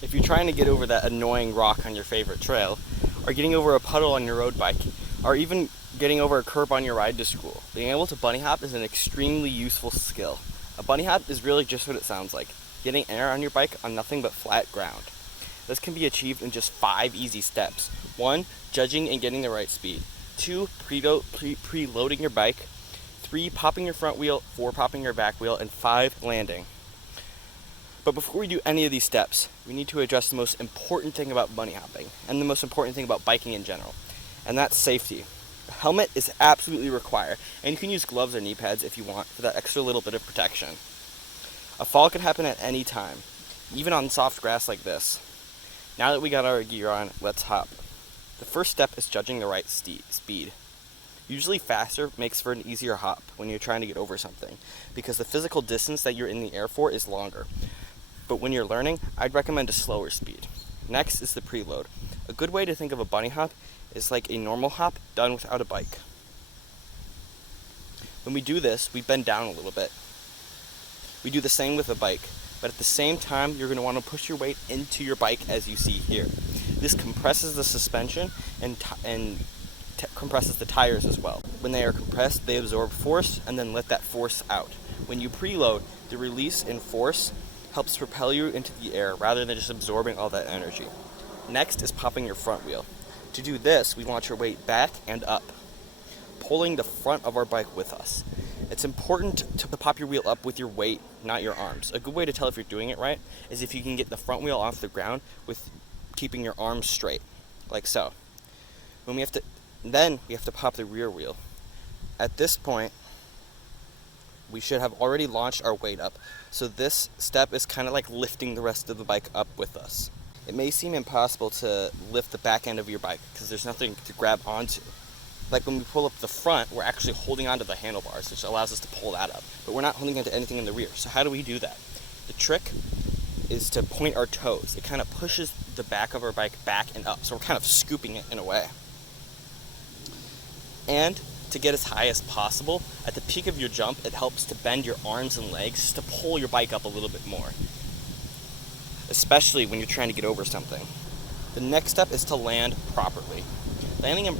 If you're trying to get over that annoying rock on your favorite trail, or getting over a puddle on your road bike, or even getting over a curb on your ride to school, being able to bunny hop is an extremely useful skill. A bunny hop is really just what it sounds like, getting air on your bike on nothing but flat ground. This can be achieved in just 5 easy steps. 1. Judging and getting the right speed. 2. Preloading your bike. 3. Popping your front wheel. 4. Popping your back wheel. And 5. Landing. But before we do any of these steps, we need to address the most important thing about bunny hopping, and the most important thing about biking in general, and that's safety. A helmet is absolutely required, and you can use gloves or knee pads if you want for that extra little bit of protection. A fall could happen at any time, even on soft grass like this. Now that we got our gear on, let's hop. The first step is judging the right speed. Usually faster makes for an easier hop when you're trying to get over something, because the physical distance that you're in the air for is longer. But when you're learning, I'd recommend a slower speed. Next is the preload. A good way to think of a bunny hop is like a normal hop done without a bike. When we do this, we bend down a little bit. We do the same with a bike, but at the same time, you're going to want to push your weight into your bike as you see here. This compresses the suspension and compresses the tires as well. When they are compressed, they absorb force and then let that force out. When you preload, the release in force helps propel you into the air rather than just absorbing all that energy. Next is popping your front wheel. To do this, we launch your weight back and up, pulling the front of our bike with us. It's important to pop your wheel up with your weight, not your arms. A good way to tell if you're doing it right is if you can get the front wheel off the ground with keeping your arms straight, like so. Then we have to pop the rear wheel. At this point, we should have already launched our weight up, so this step is kind of like lifting the rest of the bike up with us. It may seem impossible to lift the back end of your bike because there's nothing to grab onto. Like when we pull up the front, we're actually holding onto the handlebars, which allows us to pull that up, but we're not holding onto anything in the rear. So how do we do that? The trick is to point our toes. It kind of pushes the back of our bike back and up, so we're kind of scooping it in a way. And to get as high as possible, at the peak of your jump, it helps to bend your arms and legs just to pull your bike up a little bit more, especially when you're trying to get over something. The next step is to land properly. Landing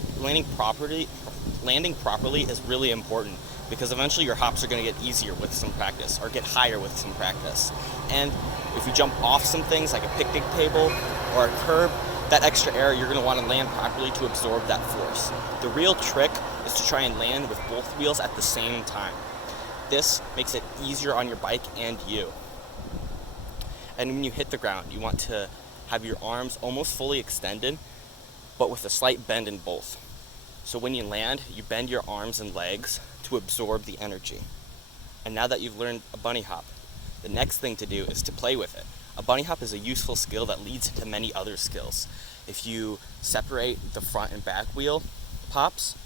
properly is really important because eventually your hops are going to get easier with some practice or get higher with some practice. And if you jump off some things like a picnic table or a curb, that extra air, you're going to want to land properly to absorb that force. The real trick is to try and land with both wheels at the same time. This makes it easier on your bike and you. And when you hit the ground, you want to have your arms almost fully extended, but with a slight bend in both. So when you land, you bend your arms and legs to absorb the energy. And now that you've learned a bunny hop, the next thing to do is to play with it. A bunny hop is a useful skill that leads to many other skills. If you separate the front and back wheel pops,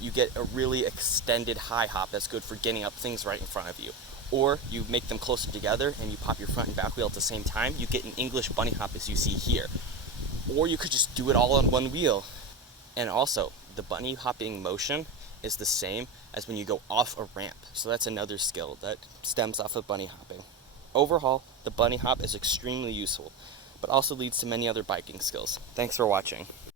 you get a really extended high hop that's good for getting up things right in front of you. Or you make them closer together and you pop your front and back wheel at the same time, you get an English bunny hop as you see here. Or you could just do it all on one wheel. And also, the bunny hopping motion is the same as when you go off a ramp. So that's another skill that stems off of bunny hopping. Overall, the bunny hop is extremely useful, but also leads to many other biking skills. Thanks for watching.